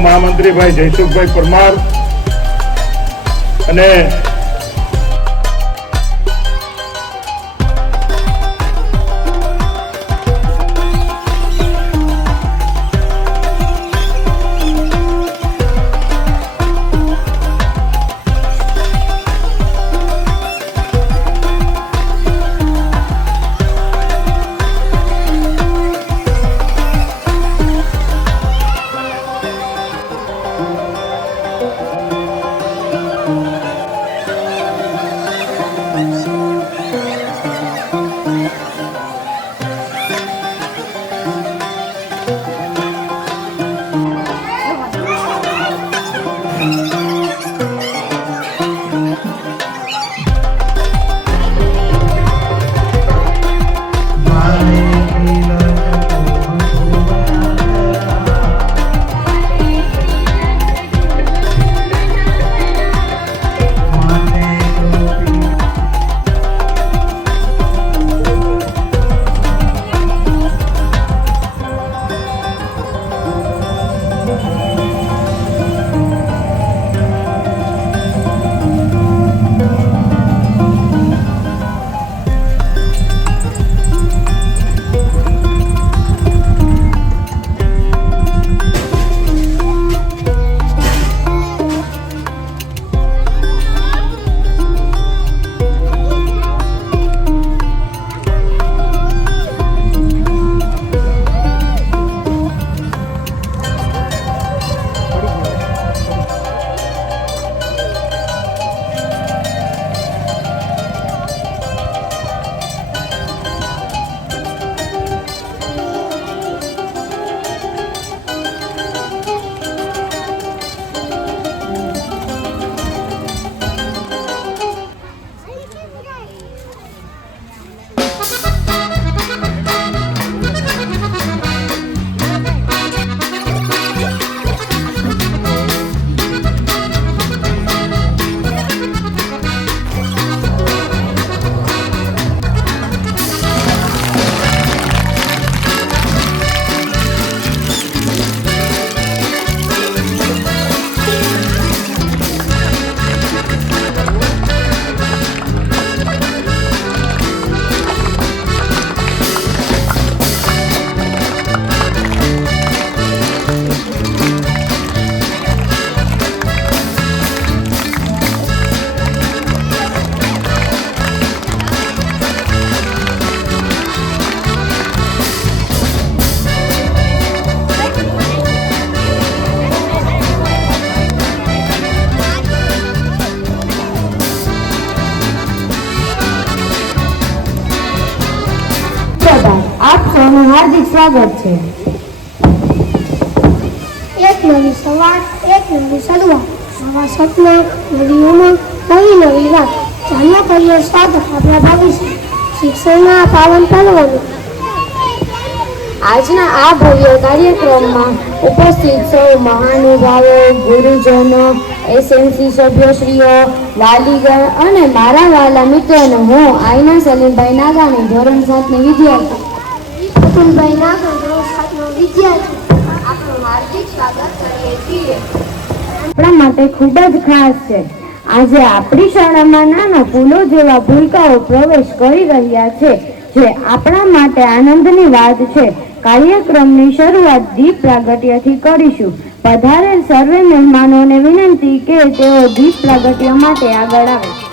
પૂર્વ મહામંત્રી ભાઈ જયસુખભાઈ પરમાર અને આપ સૌનું હાર્દિક સ્વાગત છે. એક નવી સવાર, એક નવી શરૂઆત. નવા સપના, નવી ઉમંગ, નવી નવી રાત જાણ્યા કરીએ સાધક આપણા ભવિષ્ય શિક્ષણના પાવન પર્વનું. આજના આ ભવ્ય કાર્યક્રમમાં ઉપસ્થિત સૌ મહાનુભાવો, ગુરુજનો, એસએમસી સભ્યશ્રીઓ, વાલીગણ અને મારા વાલા મિત્રોને હું આઈના સલીમભાઈ નાગાણી, ધોરણ સાતની વિદ્યાર્થી. અતુલભાઈ નાગર આપણા માટે ખૂબ જ ખાસ છે. આજે આપણી શાળામાં નાના ફૂલો જેવા ભૂલકાઓ પ્રવેશ કરી રહ્યા છે, જે આપણા માટે આનંદની વાત છે. કાર્યક્રમની શરૂઆત દીપ પ્રાગટ્યથી કરીશું. પધારેલ સર્વે મહેમાનોને વિનંતી કે તેઓ દીપ પ્રાગટ્ય માટે આગળ આવે.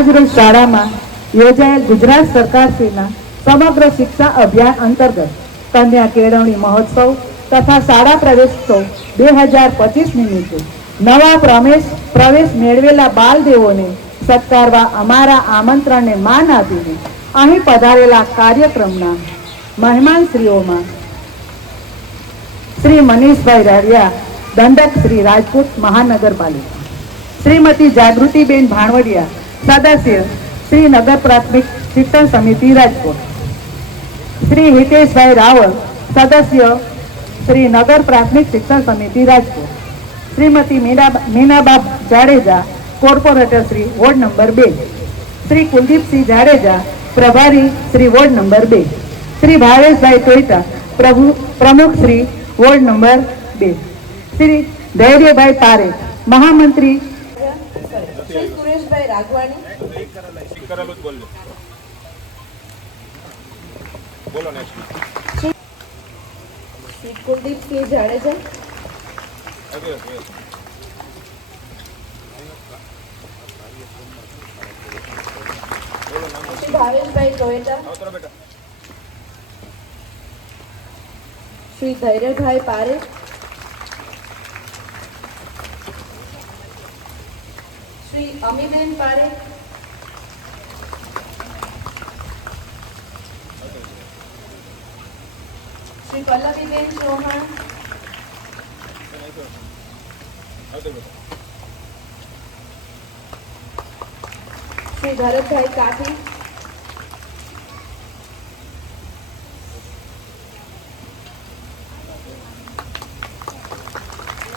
આજરોજ શાળામાં યોજાયેલ ગુજરાત સરકારશ્રીના સમગ્ર શિક્ષા અભિયાન અંતર્ગત કન્યા કેળવણી મહોત્સવ તથા શાળા પ્રવેશોત્સવ બે હજાર પચીસ નિમિત્તે નવા પ્રવેશ પ્રવેશ મેળવેલા બાલદેવોને સત્કારવા અમારા આમંત્રણને માન આપીને અહીં પધારેલા કાર્યક્રમના મહેમાનશ્રીઓમાં શ્રી મનીષભાઈ રારિયા દંડક શ્રી રાજકોટ મહાનગરપાલિકા, શ્રીમતી જાગૃતિબેન ભાણવડિયા સદસ્ય શ્રી નગર પ્રાથમિક શિક્ષણ સમિતિ રાજકોટ. શ્રી હિતેશભાઈ રાવલ, સદસ્ય શ્રી નગર પ્રાથમિક શિક્ષણ સમિતિ Rajkot. Shrimati Meena Meenaba Jadeja, corporator Shri ward number બે. શ્રી કુલદીપસિંહ જાડેજા, પ્રભારી શ્રી વોર્ડ નંબર બે. શ્રી ભાવેશભાઈ ટોઈટા, પ્રભુ, પ્રમુખ શ્રી વોર્ડ નંબર બે. શ્રી ધૈર્યભાઈ પારેખ, મહામંત્રી શ્રી સુરેશભાઈ રાઘવાણી કરેલું જ બોલજો બોલો નેક્સ્ટ શ્રી કુલદીપસિંહ જાડેજા ભાવેશભાઈ ટોયેટા શ્રી ધૈર્યભાઈ પારેખ? શ્રી અમીબેન પારેખ. શ્રી પલ્લવીબેન ચૌહાણ. શ્રી ભરતભાઈ કાઠી.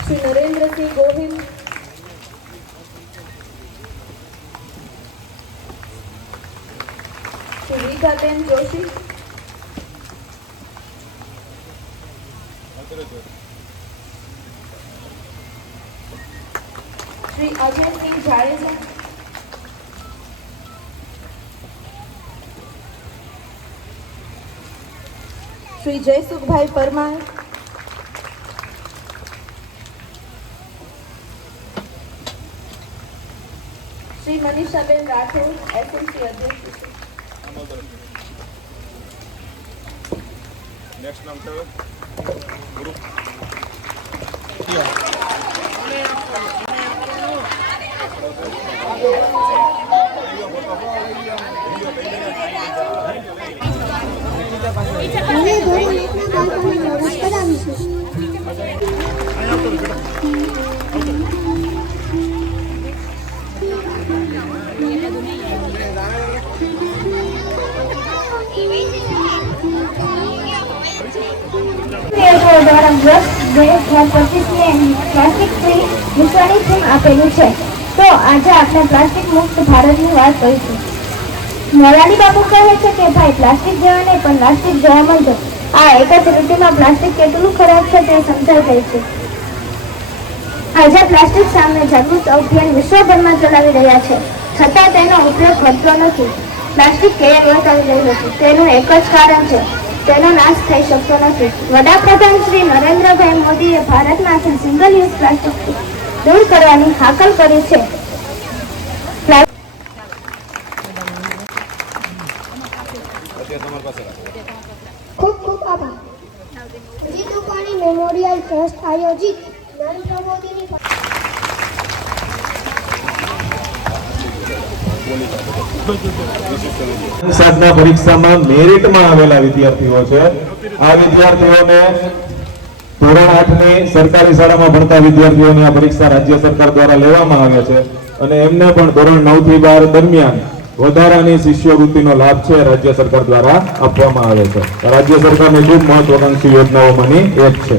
શ્રી નરેન્દ્રસિંહ ગોહિલ. રીતાબેન જોશી શ્રી અજયસિંહ જાડેજા શ્રી જયસુખભાઈ પરમાર શ્રી મનીષાબેન રાઠોડ એસએમસી અધ્યક્ષ નેક્સ્ટ નામ કયો ગ્રુપ હવે વિશ્વની થીમ છે. તો આજે આપણે પ્લાસ્ટિક મુક્ત ભારતની વાત કરીશું. મોરારી બાપુ કહે છે કે, ભાઈ, પ્લાસ્ટિક જેવા નહીં, પણ પ્લાસ્ટિક જોવા મળજો આ એક જ ઋતુમાં પ્લાસ્ટિક કેટલું ખરાબ છે તે સમજાઈ ગઈ છે. આજે પ્લાસ્ટિક સામે જાગૃત અભિયાન વિશ્વભરમાં ચલાવી રહ્યા છે. છતાં તેનો ઉપયોગ વધતો નથી. પ્લાસ્ટિક કેમ વર્તાવી રહ્યું છે તેનું એક જ કારણ છે. તેનો નાશ થઈ શકતો નથી. વડાપ્રધાન શ્રી નરેન્દ્રભાઈ મોદીએ ભારતમાંથી સિંગલ યુઝ પ્લાસ્ટિક દૂર કરવાની હાકલ કરી છે. ખૂબ ખૂબ આભાર. જીતુ પાણી મેમોરિયલ ટ્રસ્ટ આયોજિત નરેન્દ્ર મોદીની સાધના પરીક્ષામાં મેરિટમાં આવેલા વિદ્યાર્થીઓ છે. આ વિદ્યાર્થીઓને ધોરણ આઠની સરકારી શાળામાં ભણતા વિદ્યાર્થીઓની આ પરીક્ષા રાજ્ય સરકાર દ્વારા લેવામાં આવે છે અને એમને પણ ધોરણ નવથી બાર દરમિયાન વધારાની શિષ્યવૃત્તિનો લાભ છે રાજ્ય સરકાર દ્વારા આપવામાં આવે છે. રાજ્ય સરકારની ખૂબ મહત્વાકાંક્ષી યોજનાઓમાંની એક છે.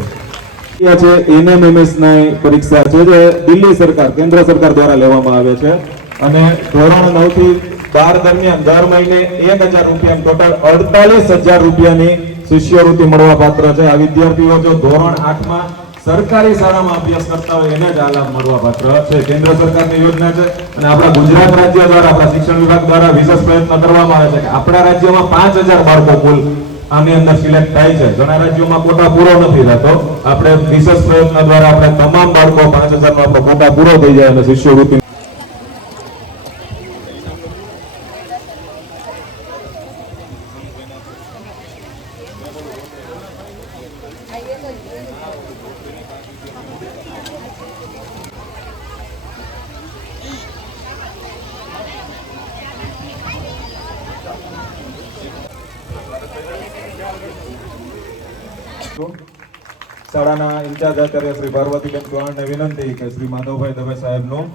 છે એનએમએમએસની પરીક્ષા છે જે દિલ્હી સરકાર, કેન્દ્ર સરકાર દ્વારા લેવામાં આવે છે અને ધોરણ નવથી બાર દરમિયાન દર મહિને એક હજાર રૂપિયા ટોટલ અડતાલીસ હજાર રૂપિયાની શિષ્યવૃત્તિ મળવા પાત્ર છે. આ વિદ્યાર્થીઓ જો ધોરણ આઠમાં સરકારી શાળામાં અભ્યાસ કરતા હોય, એને જ આ લાભ મળવા પાત્ર છે. કેન્દ્ર સરકારની યોજના છે અને આપણા ગુજરાત રાજ્ય દ્વારા, આપણા શિક્ષણ વિભાગ દ્વારા વિશેષ પ્રયત્ન કરવામાં આવે છે કે આપણા રાજ્યમાં પાંચ હજાર બાળકો કુલ આની અંદર સિલેક્ટ થાય છે. ઘણા રાજ્યોમાં કોટા પૂરો નથી થતો. આપણે વિશેષ પ્રયત્ન દ્વારા આપણે તમામ બાળકો પાંચ હજાર નો આપણો કોટા પૂરો થઈ જાય અને શિષ્યવૃત્તિ શાળાના ઇન્ચાર્જ શ્રી પાર્વતીબેન ચૌહાણને વિનંતી કે શ્રી માધવભાઈ દવે સાહેબનું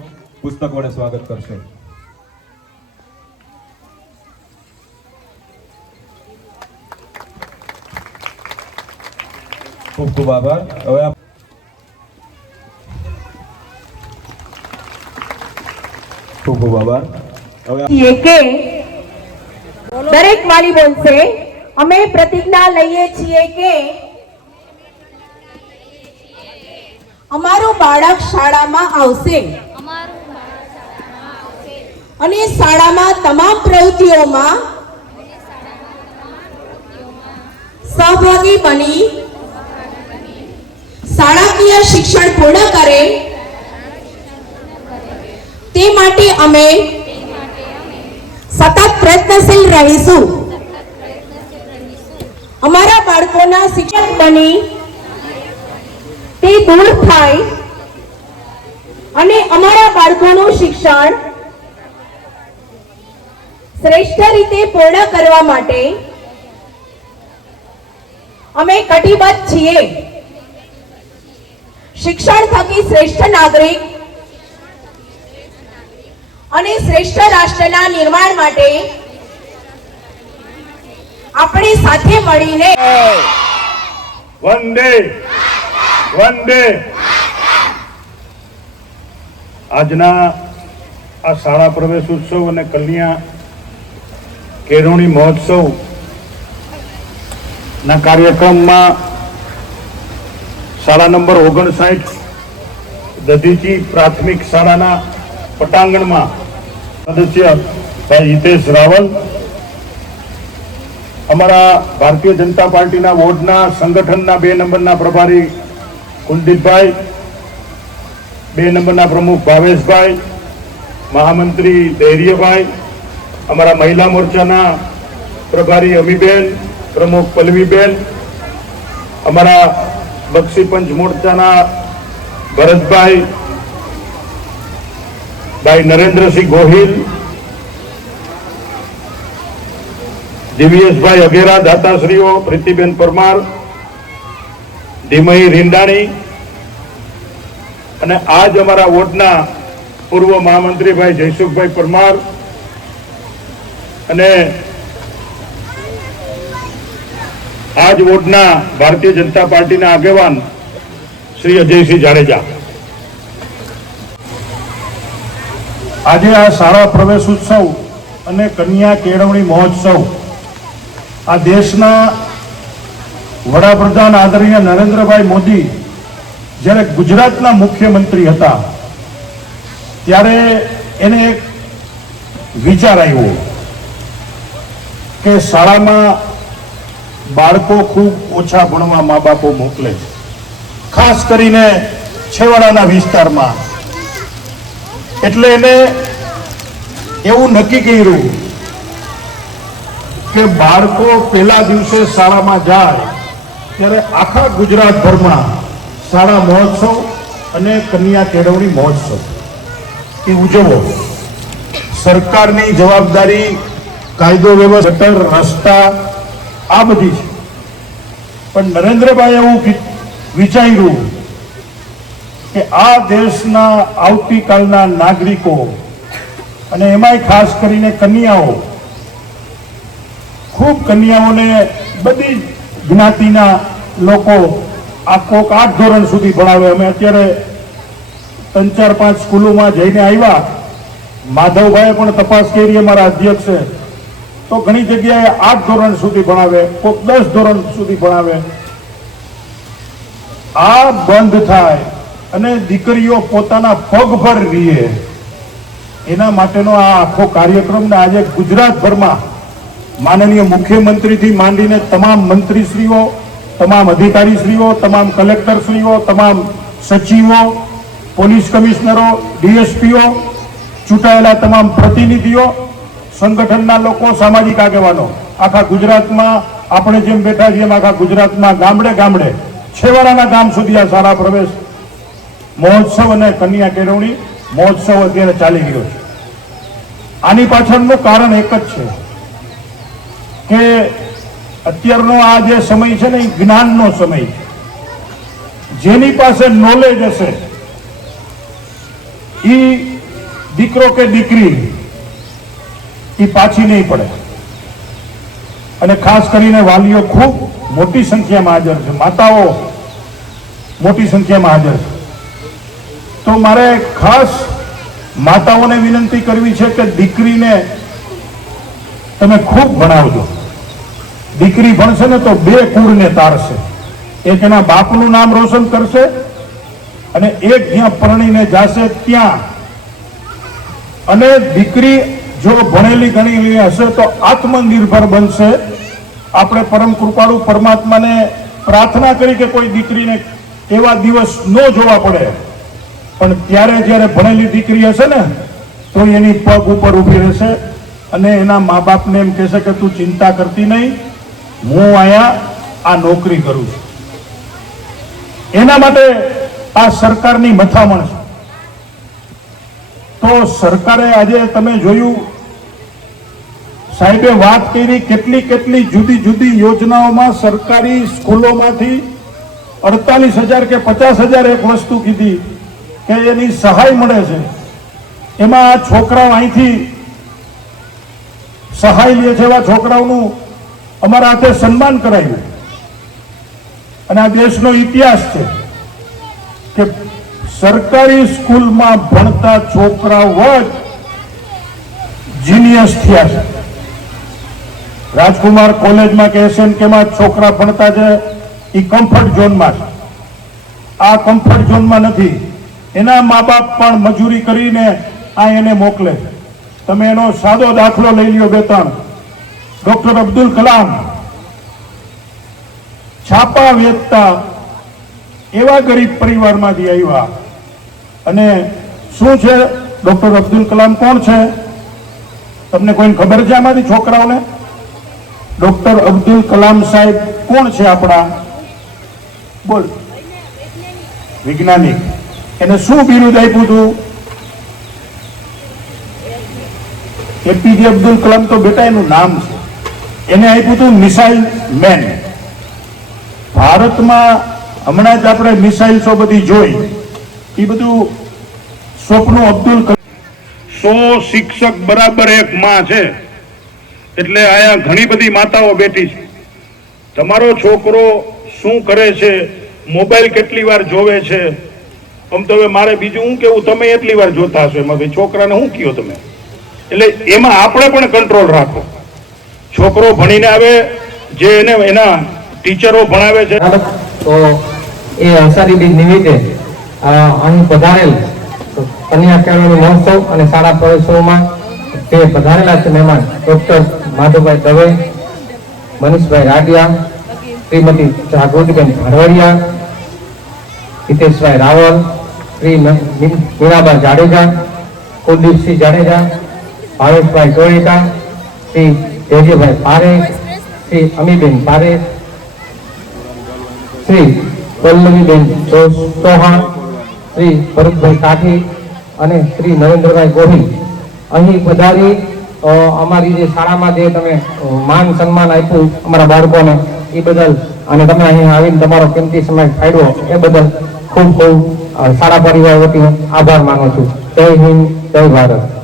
પુસ્તક વડે સ્વાગત કરશે. ખૂબ ખૂબ આભાર. હવે ખૂબ ખૂબ આભાર. હવે દરેક વાલી બોલશે, અમે પ્રતિજ્ઞા લઈએ છીએ કે અમારું બાળક શાળામાં આવશે. અને શાળામાં તમામ પ્રવૃત્તિઓમાં સહભાગી બની શાળાકીય શિક્ષણ પૂર્ણ કરે. તે માટે અમે સતત પ્રયત્નશીલ રહીશું. અમારા બાળકોના શિક્ષક બની તે દૂર થાય અને અમારા બાળકોનું શિક્ષણ શ્રેષ્ઠ રીતે પૂર્ણ કરવા માટે અમે કટિબદ્ધ છીએ. શિક્ષણ થકી શ્રેષ્ઠ નાગરિક અને શ્રેષ્ઠ રાષ્ટ્રના નિર્માણ માટે આપણે સાથે મળીને વંદે વંદે આજના આ શાળા પ્રવેશ ઉત્સવ અને કલ્યાણ કેરોણી મહોત્સવ ના કાર્યક્રમમાં શાળા નંબર ઓગણસાઠ દધીજી પ્રાથમિક શાળાના પટાંગણમાં સદસ્ય ભાઈ હિતેશ રાવલ, અમારા ભારતીય જનતા પાર્ટીના વોર્ડના સંગઠનના બે નંબરના પ્રભારી કુલદીપભાઈ બે નંબરના પ્રમુખ ભાવેશભાઈ, મહામંત્રી ધૈર્યભાઈ, અમારા મહિલા મોરચાના પ્રભારી અમીબેન પ્રમુખ પલ્લવીબેન, અમારા બક્ષી પંચ મોરચાના ભરતભાઈ, ભાઈ નરેન્દ્રસિંહ ગોહિલ, દિવ્યેશભાઈ અઘેરા, દાતાશ્રીઓ, પ્રીતિબેન પરમાર ધીમહી રીંડાણી અને આજ અમારા વોર્ડના પૂર્વ મહામંત્રીભાઈ જયસુખભાઈ પરમાર અને આજ વોર્ડના ભારતીય જનતા પાર્ટીના આગેવાન શ્રી અજયસિંહ જાડેજા. આજે આ શાળા પ્રવેશ ઉત્સવ અને કન્યા કેળવણી મહોત્સવ આ દેશના વડાપ્રધાન આદરણીય નરેન્દ્રભાઈ મોદી જ્યારે ગુજરાતના મુખ્યમંત્રી હતા, ત્યારે એને એક વિચાર આવ્યો કે શાળામાં બાળકો ખૂબ ઓછા ભણવા મા બાપો મોકલે છે. ખાસ કરીને છેવાડાના વિસ્તારમાં. એટલે એને એવું નક્કી કર્યું કે બાળકો પહેલા દિવસે શાળામાં જાય ત્યારે આખા ગુજરાતભરમાં શાળા મહોત્સવ અને કન્યા કેળવણી મહોત્સવ. એ ઉજવો. સરકારની જવાબદારી, કાયદો વ્યવસ્થા રસ્તા, આ બધી છે. પણ નરેન્દ્રભાઈ એવું વિચાર્યું કે આ દેશના આવતીકાલના નાગરિકો અને એમાંય ખાસ કરીને કન્યાઓ, ખૂબ કન્યાઓને બધી જ્ઞાતિના લોકો આ કોક આઠ ધોરણ સુધી ભણાવે. અમે અત્યારે ત્રણ, ચાર, પાંચ સ્કૂલોમાં જઈને આવ્યા. માધવભાઈએ પણ તપાસ કરી, અમારા અધ્યક્ષે તો ઘણી જગ્યાએ આઠ ધોરણ સુધી ભણાવે, કોક દસ ધોરણ સુધી ભણાવે. આ બંધ થાય અને દીકરીઓ પોતાના પગ પર રીએ. એના માટેનો આ આખો કાર્યક્રમ ને આજે ગુજરાતભરમાં માનનીય મુખ્યમંત્રીથી માંડીને તમામ મંત્રીશ્રીઓ, તમામ અધિકારીશ્રીઓ, તમામ કલેક્ટરશ્રીઓ, તમામ સચિવો, પોલીસ કમિશનરો, ડીએસપીઓ, ચૂંટાયેલા તમામ પ્રતિનિધિઓ, સંગઠનના લોકો, સામાજિક આગેવાનો, આખા ગુજરાતમાં આપણે જેમ બેઠા છીએ આખા ગુજરાતમાં ગામડે ગામડે, છેવાડાના ગામ સુધી આ સારા પ્રવેશ, મહોત્સવ અને કન્યા કેળવણી, મહોત્સવ અત્યારે ચાલી ગયો છે. આની પાછળનું કારણ એક જ છે. કે અત્યારનો આ જે સમય છે ને, એ જ્ઞાનનો સમય છે. જેની પાસે નોલેજ હશે એ દીકરો કે દીકરી એ પાછી નહીં પડે. અને ખાસ કરીને વાલીઓ ખૂબ મોટી સંખ્યામાં હાજર છે. માતાઓ મોટી સંખ્યામાં હાજર છે. તો મારે ખાસ માતાઓને વિનંતી કરવી છે કે દીકરીને તમે ખૂબ ભણાવજો. દીકરી ભણશે ને તો બે કુળને તારશે. એક એના બાપનું નામ રોશન કરશે અને એક જ્યાં પરણીને જાશે ત્યાં. અને દીકરી જો ભણેલી ગણેલી હશે તો આત્મનિર્ભર બનશે. આપણે પરમ કૃપાળુ પરમાત્માને પ્રાર્થના કરી કે કોઈ દીકરીને એવા દિવસ ન જોવા પડે. પણ ત્યારે જ્યારે ભણેલી દીકરી હશે ને, તો એની પગ ઉપર ઊભી રહેશે અને એના મા બાપને એમ કહેશે કે તું ચિંતા કરતી નહીં. હું અહીંયા આ નોકરી કરું છું. એના માટે આ સરકારની મથામણ છે. તો સરકારે આજે તમે જોયું, સાહેબે વાત કરી કેટલી કેટલી જુદી જુદી યોજનાઓમાં સરકારી સ્કૂલોમાંથી અડતાલીસ હજાર કે પચાસ હજાર એક વસ્તુ કીધી કે એની સહાય મળે છે. એમાં આ છોકરાઓ અહીંથી સહાય લે છે એવા છોકરાઓનું અમારા હાથે સન્માન કરાયું. અને આ દેશનો ઇતિહાસ છે કે સરકારી સ્કૂલમાં ભણતા છોકરાઓ જ જીનિયસ થયા છે. રાજકુમાર કોલેજમાં કે એસએનકેમાં છોકરા ભણતા છે એ કમ્ફર્ટ ઝોનમાં છે. આ કમ્ફર્ટ ઝોનમાં નથી. એના મા બાપ પણ મજૂરી કરીને આ એને મોકલે તમે એનો સાદો દાખલો લઈ લ્યો બે ત્રણ ડોક્ટર અબ્દુલ કલામ છાપા વેચતા એવા ગરીબ પરિવારમાંથી આવ્યા. અને શું છે? ડોક્ટર અબ્દુલ કલામ કોણ છે? તમને કોઈને ખબર છે આમાંથી છોકરાઓને? ડોક્ટર અબ્દુલ કલામ સાહેબ કોણ છે આપણા? બોલ. વૈજ્ઞાનિક. એને શું બિરુદ આપ્યું હતું? એપીજે અબ્દુલ કલામ તો બેટા એનું નામ છે. એને આપ્યું હતું મિસાઇલ મેન. ભારતમાં હમણાં જ આપણે મિસાઇલ્સો બધી જોઈ. એ બધું સ્વપ્નું અબ્દુલ સો શિક્ષક બરાબર એક માં છે. એટલે આયા ઘણી બધી માતાઓ બેઠી છે. તમારો છોકરો શું કરે છે? મોબાઈલ કેટલી વાર જોવે છે? આમ તો હવે મારે બીજું શું કેવું? તમે એટલી વાર જોતા હશો એમાં છોકરાને શું કયો તમે? એટલે એમાં આપણે પણ કંટ્રોલ રાખો. છોકરો ભણીને આવે, જે એને, એના ટીચરો ભણાવે છે. તો એ અસારી બીજ નિમિત્તે અહીં પધારેલ કન્યા કેળવણી મહોત્સવ અને શાળા પ્રવેશોમાં તે પધારેલા છે મહેમાન ડોક્ટર માધવભાઈ દવે, મનીષભાઈ રાડિયા શ્રીમતી જાગૃતિબેન ભરવડિયા હિતેશભાઈ રાવલ, શ્રી મીરાબા જાડેજા, કુલદીપસિંહ જાડેજા, ભાવેશભાઈ ટોળેકા શ્રી તેજીભાઈ પારેખ શ્રી અમીબેન પારેખ શ્રી પલ્લવીબેન ચૌહાણ, શ્રી ભરતભાઈ કાઠી અને શ્રી નરેન્દ્રભાઈ ગોહિલ. અહીં પધારી અમારી જે શાળામાં જે તમે માન સન્માન આપ્યું અમારા બાળકોને, એ બદલ, અને તમે અહીં આવીને તમારો કિંમતી સમય ફાળવ્યો એ બદલ ખૂબ ખૂબ સારા પરિવાર વતી આભાર માનું છું. જય હિન્દ, જય ભારત.